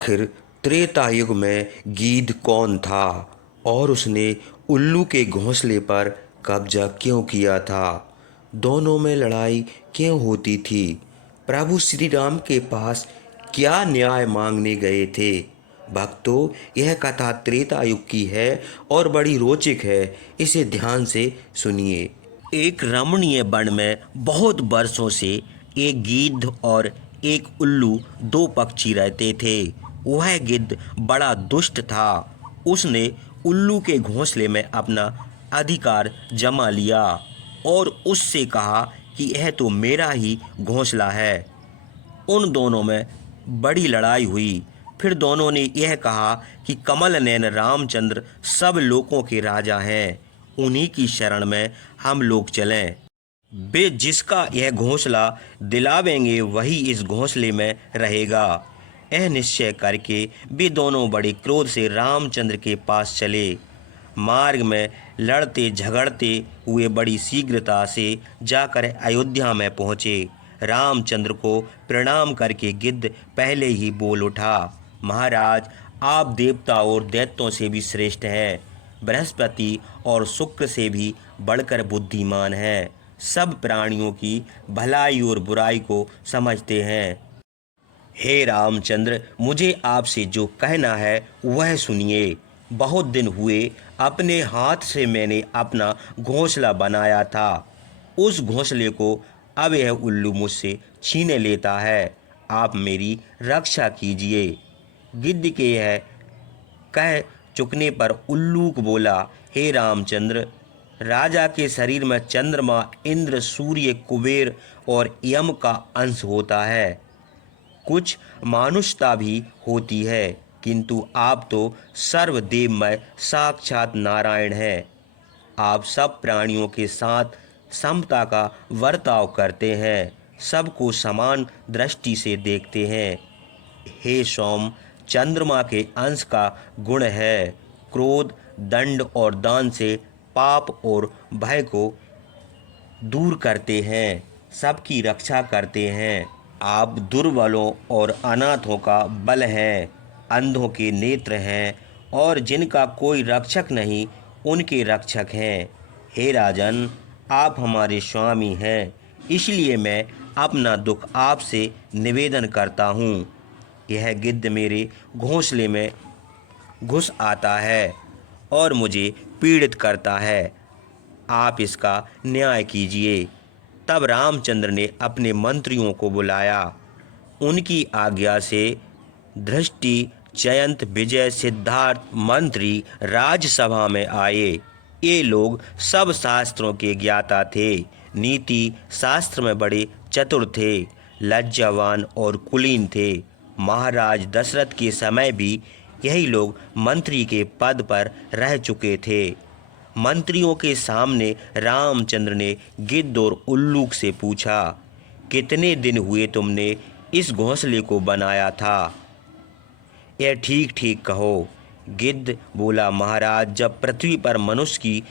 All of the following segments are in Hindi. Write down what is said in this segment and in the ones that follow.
आखिर त्रेता युग में गीध कौन था और उसने उल्लू के घोंसले पर कब्जा क्यों किया था? दोनों में लड़ाई क्यों होती थी? प्रभु श्री राम के पास क्या न्याय मांगने गए थे? भक्तों, यह कथा त्रेता युग की है और बड़ी रोचक है। इसे ध्यान से सुनिए। एक रमणीय वन में बहुत वर्षों से एक गिद्ध और एक उल्लू दो पक्षी रहते थे। वह गिद्ध बड़ा दुष्ट था। उसने उल्लू के घोंसले में अपना अधिकार जमा लिया और उससे कहा कि यह तो मेरा ही घोंसला है। उन दोनों में बड़ी लड़ाई हुई। फिर दोनों ने यह कहा कि कमल नयन रामचंद्र सब लोगों के राजा हैं, उन्हीं की शरण में हम लोग चलें। वे जिसका यह घोंसला दिलावेंगे वही इस घोंसले में रहेगा। यह निश्चय करके वे दोनों बड़े क्रोध से रामचंद्र के पास चले। मार्ग में लड़ते झगड़ते हुए बड़ी शीघ्रता से जाकर अयोध्या में पहुँचे। रामचंद्र को प्रणाम करके गिद्ध पहले ही बोल उठा, महाराज, आप देवता और दैत्यों से भी श्रेष्ठ हैं, बृहस्पति और शुक्र से भी बढ़कर बुद्धिमान हैं, सब प्राणियों की भलाई और बुराई को समझते हैं। हे रामचंद्र, मुझे आपसे जो कहना है वह सुनिए। बहुत दिन हुए अपने हाथ से मैंने अपना घोंसला बनाया था। उस घोंसले को अब यह उल्लू मुझसे छीने लेता है। आप मेरी रक्षा कीजिए। गिद्ध के यह कह चुकने पर उल्लू को बोला, हे रामचंद्र, राजा के शरीर में चंद्रमा, इंद्र, सूर्य, कुबेर और यम का अंश होता है। कुछ मानुषता भी होती है, किंतु आप तो सर्वदेवमय साक्षात नारायण हैं। आप सब प्राणियों के साथ समता का बर्ताव करते हैं, सबको समान दृष्टि से देखते हैं। हे सोम, चंद्रमा के अंश का गुण है क्रोध, दंड और दान से पाप और भय को दूर करते हैं, सबकी रक्षा करते हैं। आप दुर्बलों और अनाथों का बल हैं, अंधों के नेत्र हैं और जिनका कोई रक्षक नहीं उनके रक्षक हैं। हे राजन, आप हमारे स्वामी हैं, इसलिए मैं अपना दुख आपसे निवेदन करता हूँ। यह गिद्ध मेरे घोंसले में घुस आता है और मुझे पीड़ित करता है, आप इसका न्याय कीजिए। तब रामचंद्र ने अपने मंत्रियों को बुलाया। उनकी आज्ञा से धृष्टि, जयंत, विजय, सिद्धार्थ मंत्री राजसभा में आए। ये लोग सब शास्त्रों के ज्ञाता थे, नीति शास्त्र में बड़े चतुर थे, लज्जावान और कुलीन थे। महाराज दशरथ के समय भी यही लोग मंत्री के पद पर रह चुके थे। मंत्रियों के सामने रामचंद्र ने गिद्ध और उल्लूक से पूछा, कितने दिन हुए तुमने इस घोंसले को बनाया था? यह ठीक ठीक कहो। गिद्ध बोला, महाराज, जब पृथ्वी पर मनुष्य की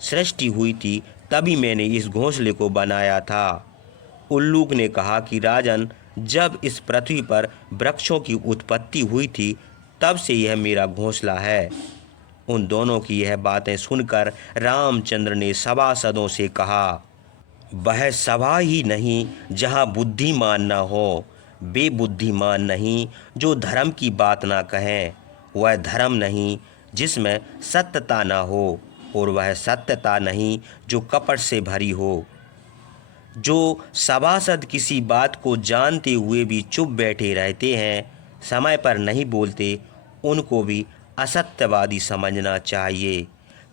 सृष्टि हुई थी तभी मैंने इस घोंसले को बनाया था। उल्लूक ने कहा कि राजन, जब इस पृथ्वी पर वृक्षों की उत्पत्ति हुई थी तब से यह मेरा घोंसला है। उन दोनों की यह बातें सुनकर रामचंद्र ने सभासदों से कहा, वह सभा ही नहीं जहाँ बुद्धिमान न हो, बेबुद्धिमान नहीं जो धर्म की बात ना कहें, वह धर्म नहीं जिसमें सत्यता ना हो, और वह सत्यता नहीं जो कपट से भरी हो। जो सभासद किसी बात को जानते हुए भी चुप बैठे रहते हैं, समय पर नहीं बोलते, उनको भी असत्यवादी समझना चाहिए।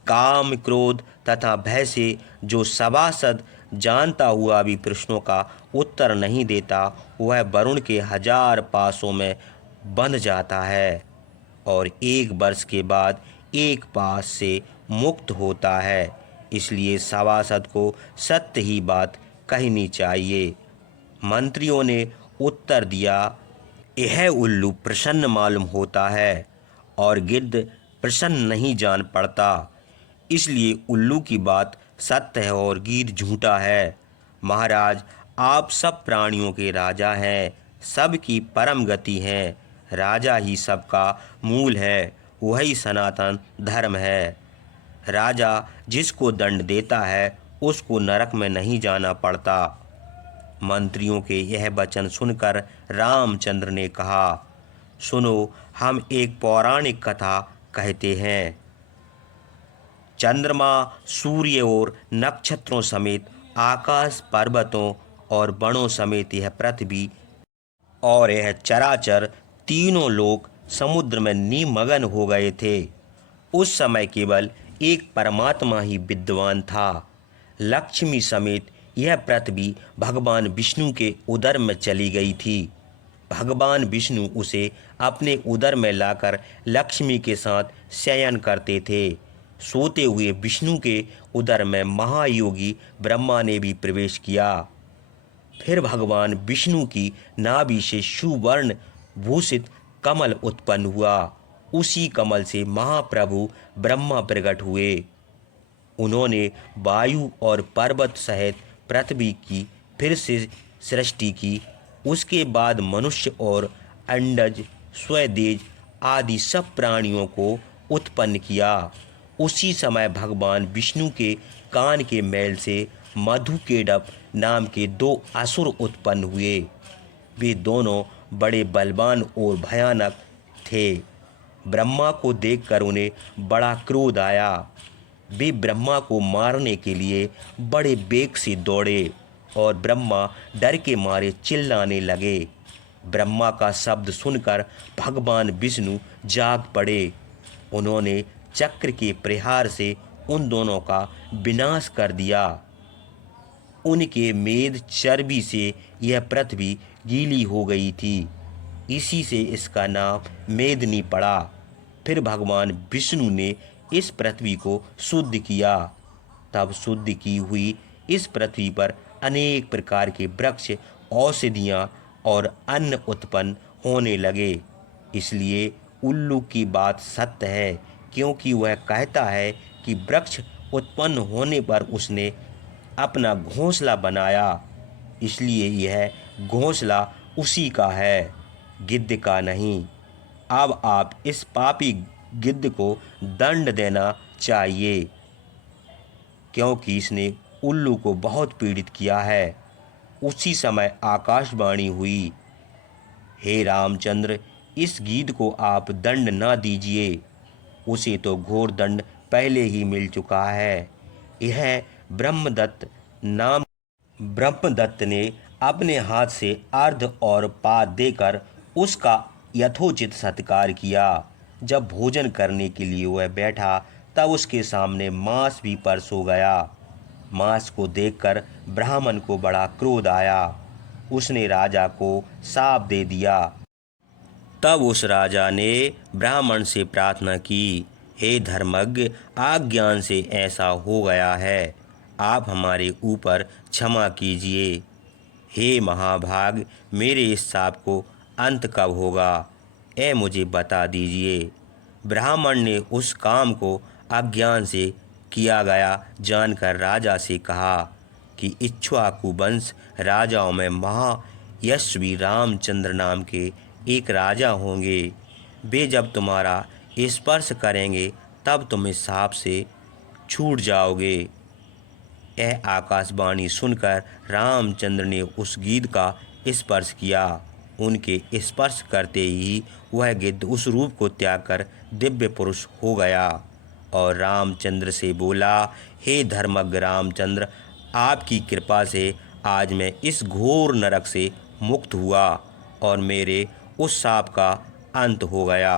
काम, क्रोध तथा भय से जो सभासद जानता हुआ भी प्रश्नों का उत्तर नहीं देता, वह वरुण के 1000 पासों में बंध जाता है और 1 वर्ष के बाद 1 पास से मुक्त होता है। इसलिए सभासद को सत्य ही बात कहनी चाहिए। मंत्रियों ने उत्तर दिया, यह उल्लू प्रसन्न मालूम होता है और गिद्ध प्रसन्न नहीं जान पड़ता, इसलिए उल्लू की बात सत्य है और गिद्ध झूठा है। महाराज, आप सब प्राणियों के राजा हैं, सब की परम गति हैं, राजा ही सबका मूल है, वही सनातन धर्म है। राजा जिसको दंड देता है उसको नरक में नहीं जाना पड़ता। मंत्रियों के यह वचन सुनकर रामचंद्र ने कहा, सुनो, हम एक पौराणिक कथा कहते हैं। चंद्रमा, सूर्य और नक्षत्रों समेत आकाश, पर्वतों और वनों समेत यह पृथ्वी और यह चराचर तीनों लोग समुद्र में निमग्न हो गए थे। उस समय केवल एक परमात्मा ही विद्वान था। लक्ष्मी समेत यह पृथ्वी भगवान विष्णु के उदर में चली गई थी। भगवान विष्णु उसे अपने उदर में लाकर लक्ष्मी के साथ शयन करते थे। सोते हुए विष्णु के उदर में महायोगी ब्रह्मा ने भी प्रवेश किया। फिर भगवान विष्णु की नाभि से सुवर्ण भूषित कमल उत्पन्न हुआ। उसी कमल से महाप्रभु ब्रह्मा प्रकट हुए। उन्होंने वायु और पर्वत सहित पृथ्वी की फिर से सृष्टि की। उसके बाद मनुष्य और अंडज, स्वदेज आदि सब प्राणियों को उत्पन्न किया। उसी समय भगवान विष्णु के कान के मैल से मधुकेडप नाम के 2 असुर उत्पन्न हुए। वे दोनों बड़े बलवान और भयानक थे। ब्रह्मा को देखकर उन्हें बड़ा क्रोध आया। वे ब्रह्मा को मारने के लिए बड़े वेग से दौड़े और ब्रह्मा डर के मारे चिल्लाने लगे। ब्रह्मा का शब्द सुनकर भगवान विष्णु जाग पड़े। उन्होंने चक्र के प्रहार से उन दोनों का विनाश कर दिया। उनके मेद चर्बी से यह पृथ्वी गीली हो गई थी। इसी से इसका नाम मेदनी पड़ा। फिर भगवान विष्णु ने इस पृथ्वी को शुद्ध किया। तब शुद्ध की हुई इस पृथ्वी पर अनेक प्रकार के वृक्ष, औषधियाँ और अन्न उत्पन्न होने लगे। इसलिए उल्लू की बात सत्य है, क्योंकि वह कहता है कि वृक्ष उत्पन्न होने पर उसने अपना घोंसला बनाया, इसलिए यह घोंसला उसी का है, गिद्ध का नहीं। अब आप इस पापी गिद्ध को दंड देना चाहिए, क्योंकि इसने उल्लू को बहुत पीड़ित किया है। उसी समय आकाशवाणी हुई, हे रामचंद्र, इस गीध को आप दंड न दीजिए, उसे तो घोर दंड पहले ही मिल चुका है। यह ब्रह्मदत्त ने अपने हाथ से अर्ध और पाद देकर उसका यथोचित सत्कार किया। जब भोजन करने के लिए वह बैठा तब उसके सामने मांस भी परस हो गया। मांस को देखकर ब्राह्मण को बड़ा क्रोध आया। उसने राजा को शाप दे दिया। तब उस राजा ने ब्राह्मण से प्रार्थना की, हे धर्मज्ञ, अज्ञान से ऐसा हो गया है, आप हमारे ऊपर क्षमा कीजिए। हे महाभाग, मेरे इस शाप को अंत कब होगा, मुझे बता दीजिए। ब्राह्मण ने उस काम को अज्ञान से किया गया जानकर राजा से कहा कि इक्ष्वाकु वंश राजाओं में महायशस्वी रामचंद्र नाम के एक राजा होंगे। वे जब तुम्हारा स्पर्श करेंगे तब तुम इस शाप से छूट जाओगे। यह आकाशवाणी सुनकर रामचंद्र ने उस गिद्ध का स्पर्श किया। उनके स्पर्श करते ही वह गिद्ध उस रूप को त्याग कर दिव्य पुरुष हो गया और रामचंद्र से बोला, हे धर्मज्ञ रामचंद्र, आपकी कृपा से आज मैं इस घोर नरक से मुक्त हुआ और मेरे उस शाप का अंत हो गया।